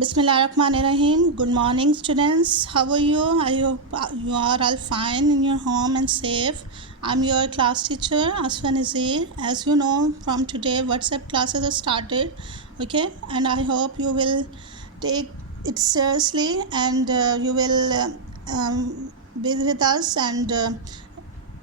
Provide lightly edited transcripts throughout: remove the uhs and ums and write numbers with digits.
Bismillahirrahmanirrahim. Good morning, students. How are you? I hope you are all fine in your home and safe. I'm your class teacher, Asfa Nazir. As you know, from today, WhatsApp classes are started. Okay, and I hope you will take it seriously and you will be with us and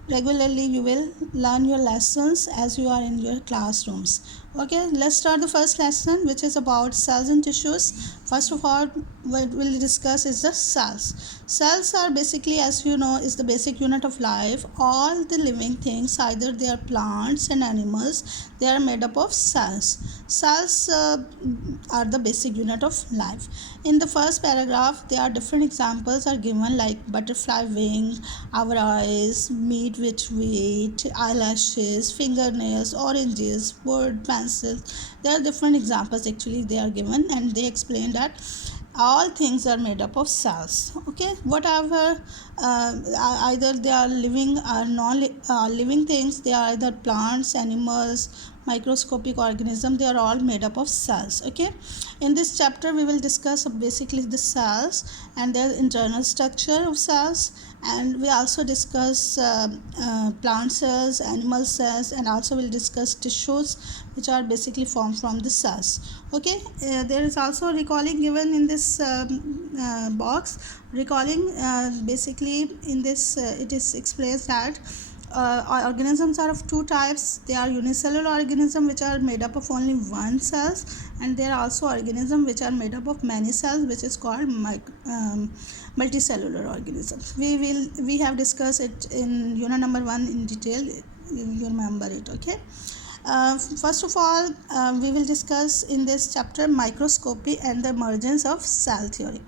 regularly you will learn your lessons as you are in your classrooms. Okay, let's start the first lesson, which is about cells and tissues. First of all, what we'll discuss is the cells are basically, as you know, is the basic unit of life. All the living things, either they are plants and animals, they are made up of cells are the basic unit of life. In the first paragraph, there are different examples are given, like butterfly wing, our eyes, meat which we eat, eyelashes, fingernails, oranges, wood, pencils. There are different examples actually they are given, and they explain that all things are made up of cells. Okay, whatever either they are living or non-living things, they are either plants, animals, microscopic organism, they are all made up of cells. Okay, in this chapter we will discuss basically the cells and their internal structure of cells, and we also discuss plant cells, animal cells, and also will discuss tissues which are basically formed from the cells. Okay, there is also recalling given in this box. Recalling, basically in this it is explains that organisms are of two types. They are unicellular organisms, which are made up of only one cells, and there are also organisms which are made up of many cells, which is called multicellular organisms. We have discussed it in unit number 1 in detail. You remember it. Okay, first of all, we will discuss in this chapter microscopy and the emergence of cell theory.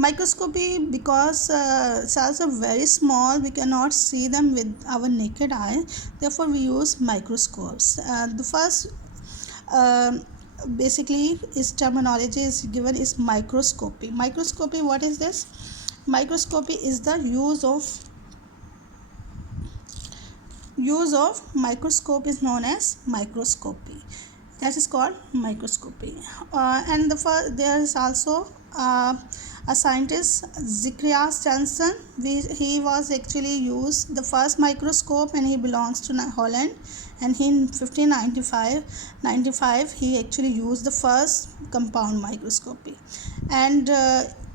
Microscopy, because cells are very small, we cannot see them with our naked eye, therefore we use microscopes. The first basically is terminology is given is microscopy. Microscopy, what is this? Microscopy is the use of microscope is known as microscopy. That is called microscopy. And there is also a scientist, Zacharias Janssen. He was actually used the first microscope, and he belongs to Holland, and he in 1595 he actually used the first compound microscopy, and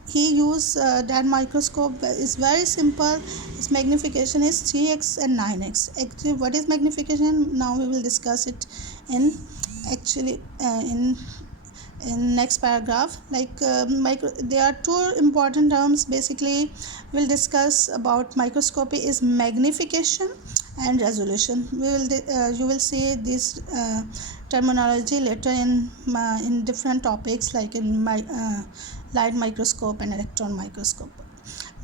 he used that microscope is very simple. Its magnification is 3x and 9x. Actually, what is magnification? Now we will discuss it in next paragraph. Like there are two important terms basically we'll discuss about microscopy is magnification and resolution. You will see this terminology later in different topics, like in light microscope and electron microscope.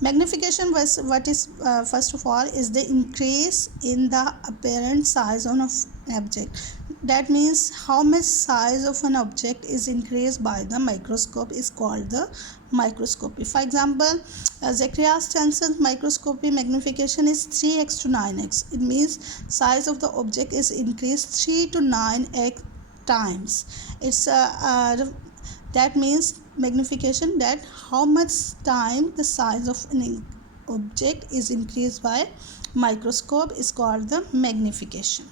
Magnification was what is first of all is the increase in the apparent size of an object. That means how much size of an object is increased by the microscope is called the microscopy. For example, Zacharias Janssen's microscopy magnification is 3x to 9x. It means size of the object is increased 3 to 9x times. It's that means magnification, that how much time the size of an object is increased by microscope is called the magnification.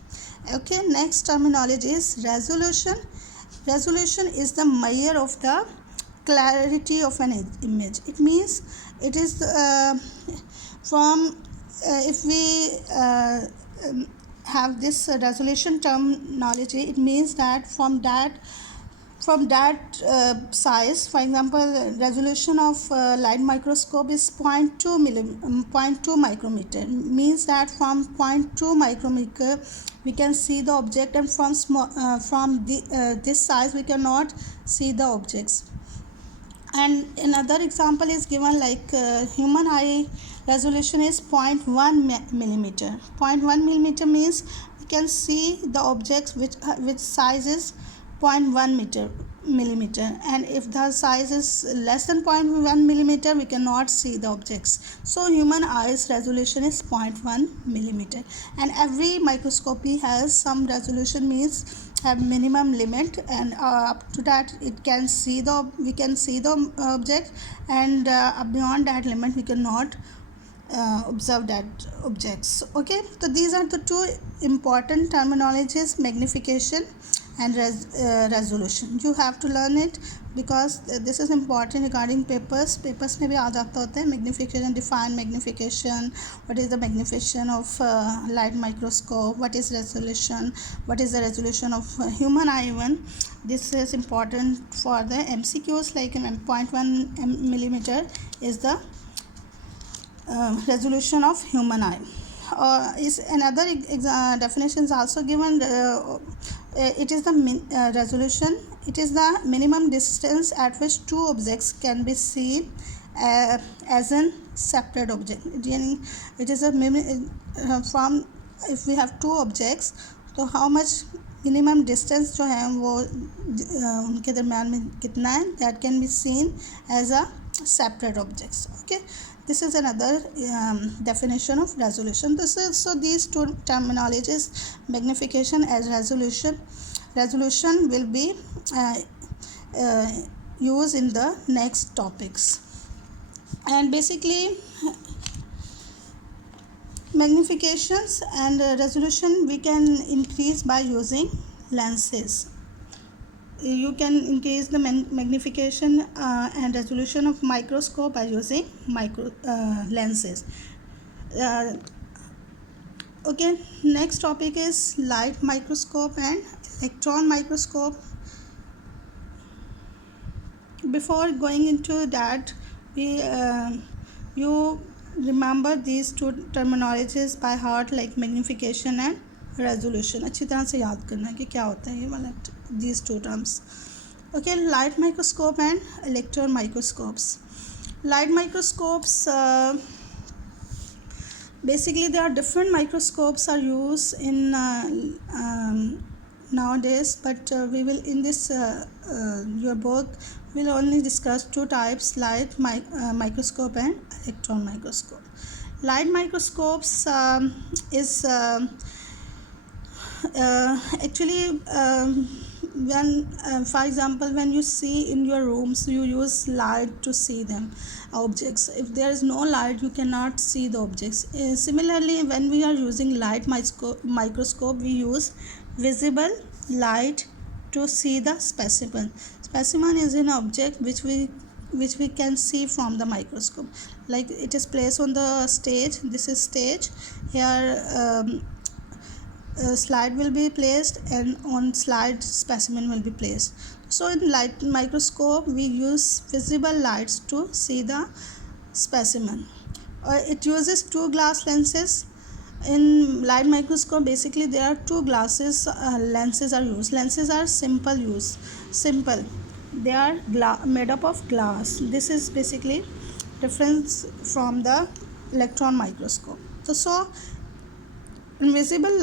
Okay, next terminology is resolution. Resolution is the measure of the clarity of an image. It means it is from if we have this resolution terminology, it means that from that size. For example, resolution of light microscope is 0.2 micrometer, means that from 0.2 micrometer we can see the object, and from this size we cannot see the objects. And another example is given, like human eye resolution is 0.1 millimeter. 0.1 millimeter means we can see the objects which size is 0.1 millimeter, and if the size is less than 0.1 millimeter we cannot see the objects. So human eyes resolution is 0.1 millimeter, and every microscopy has some resolution, means have minimum limit, and up to that it can see the we can see the object, and beyond that limit we cannot observe that objects. Okay, so these are the two important terminologies: magnification and resolution. You have to learn it because this is important regarding papers में भी आ जाता होता है. Magnification, define magnification, what is the magnification of light microscope, what is resolution, what is the resolution of human eye even. This is important for the MCQs, like 0.1 millimeter is the resolution of human eye. Is another definition is also given. It is the resolution. It is the minimum distance at which two objects can be seen as a separate object. It is a from if we have two objects, तो how much minimum distance जो है वो उनके दरम्यान में कितना है, that can be seen as a separate objects. Okay, this is another definition of resolution. So these two terminologies, magnification as resolution. Resolution will be used in the next topics. And basically magnifications and resolution we can increase by using lenses. You can increase the magnification and resolution of microscope by using lenses. Okay, next topic is light microscope and electron microscope. Before going into that, you remember these two terminologies by heart, like magnification and resolution. अच्छी तरह से याद करना है कि क्या होता है ये वाला these two terms. Okay, light microscope and electron microscopes. Light microscopes, basically there are different microscopes are used in nowadays, but we will in this your book will only discuss two types: light microscope and electron microscope. Light microscopes is actually when for example when you see in your rooms, you use light to see them objects. If there is no light, you cannot see the objects. Similarly, when we are using light microscope, we use visible light to see the specimen. Specimen is an object which we can see from the microscope. Like it is placed on the stage. This is stage. Here slide will be placed, and on slide specimen will be placed. So in light microscope we use visible lights to see the specimen. It uses two glass lenses. In light microscope, basically there are two glasses lenses are used. Lenses are simple. They are made up of glass. This is basically difference from the electron microscope. So invisible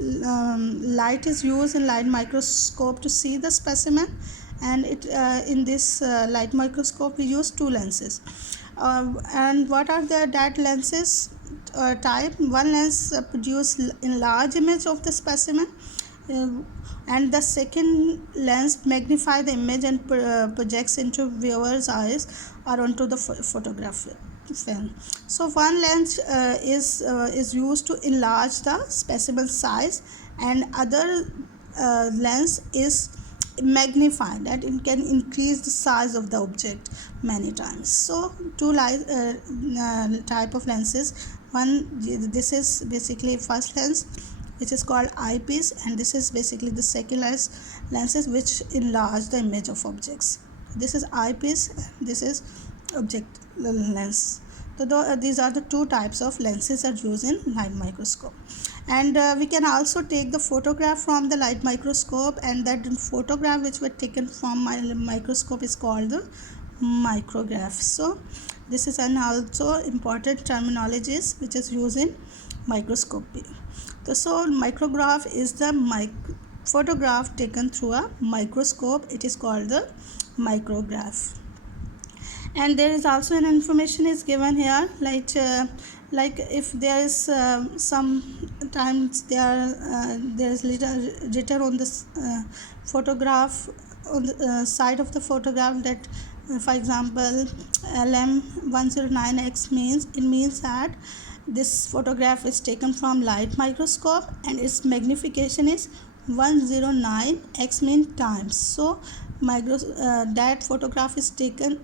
light is used in light microscope to see the specimen, and in this light microscope we use two lenses. And what are that lenses type? One lens produce in large image of the specimen, and the second lens magnify the image and projects into viewer's eyes or onto the photograph film. So one lens is used to enlarge the specimen size, and other lens is magnify, that it can increase the size of the object many times. So two type of lenses. This is basically first lens, which is called eyepiece, and this is basically the second lenses which enlarge the image of objects. This is eyepiece, this is object lens. So these are the two types of lenses that are used in light microscope. And we can also take the photograph from the light microscope, and that photograph which were taken from my microscope is called the micrograph. So this is an also important terminologies which is used in microscopy. So micrograph is the photograph taken through a microscope. It is called the micrograph. And there is also an information is given here, like Like if there is sometimes there is little written on this photograph, on the side of the photograph, that for example LM109X means that this photograph is taken from light microscope and its magnification is 109x mean times. So that photograph is taken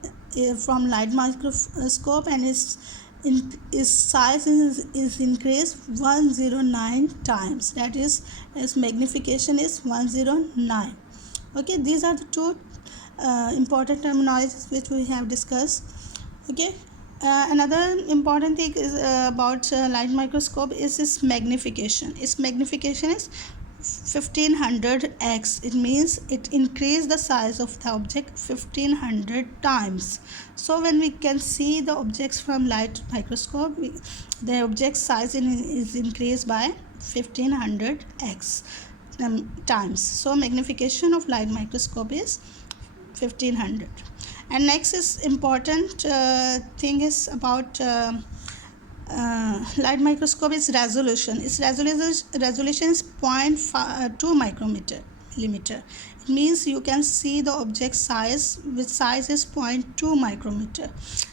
from light microscope and its size is increased 109 times. That is, its magnification is 109. Okay, these are the two important terminologies which we have discussed. Okay, another important thing is about light microscope is its magnification. Its magnification is 1500x. It means it increased the size of the object 1500 times. So when we can see the objects from light microscope, the object size is increased by 1500x times. So magnification of light microscope is 1500. And next is important thing is about light microscope is resolution. Its resolution is 0.2 micrometer millimeter. It means you can see the object size, which size is 0.2 micrometer.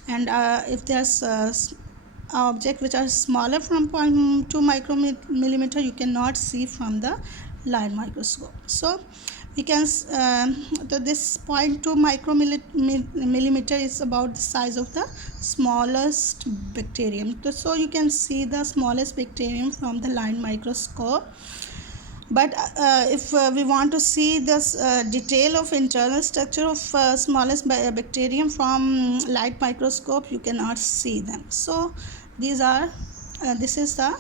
And if there's object which are smaller from 0.2 micrometer, you cannot see from the light microscope. So we can this 0.2 micrometer is about the size of the smallest bacterium. So you can see the smallest bacterium from the light microscope. But if we want to see this detail of internal structure of smallest bacterium from light microscope, you cannot see them. So these are this is the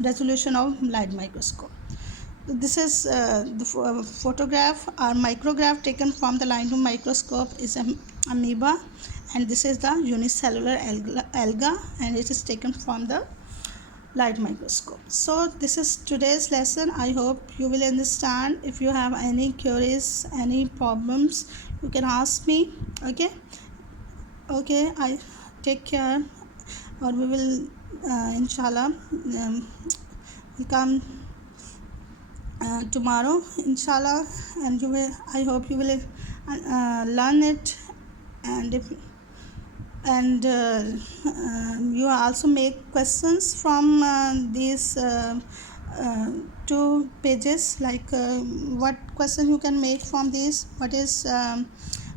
resolution of light microscope. This is the photograph or micrograph taken from the light microscope is amoeba, and this is the unicellular alga, and it is taken from the light microscope. So this is today's lesson. I hope you will understand. If you have any queries, any problems, you can ask me. Okay, I take care, or we will inshallah we come tomorrow inshallah, and you will, I hope you will learn it. And if you also make questions from these two pages, like what question you can make from this. What is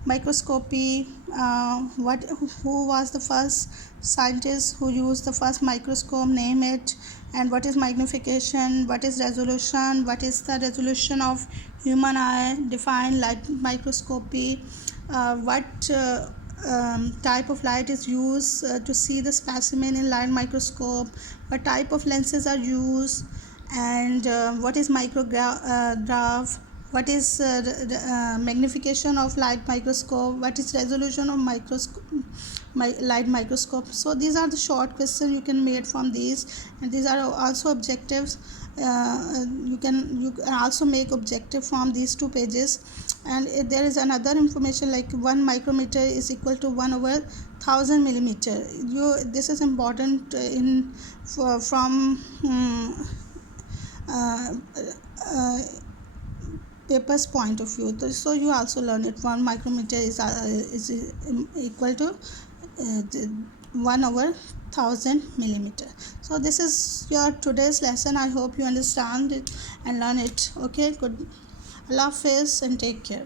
microscopy, who was the first scientist who used the first microscope, name it, and what is magnification, what is resolution, what is the resolution of human eye, define light microscopy, what type of light is used to see the specimen in light microscope, what type of lenses are used, and what is micrograph, what is magnification of light microscope, what is resolution of light microscope. So these are the short questions you can make from these, and these are also objectives. You can also make objective from these two pages. And there is another information, like 1 micrometer is equal to 1/1000 millimeter. This is important from paper's point of view. So you also learn it. 1 micrometer is equal to 1/1000 millimeter. So this is your today's lesson. I hope you understand it and learn it. Okay, good. Allah Hafiz and take care.